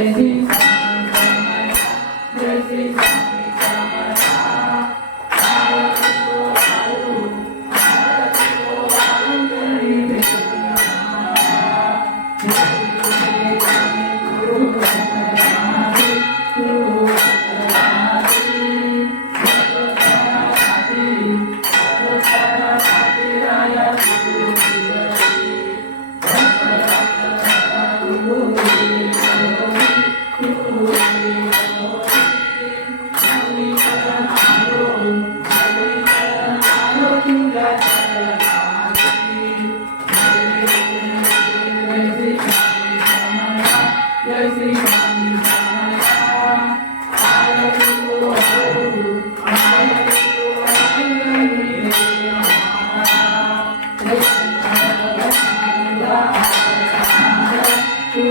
Existe.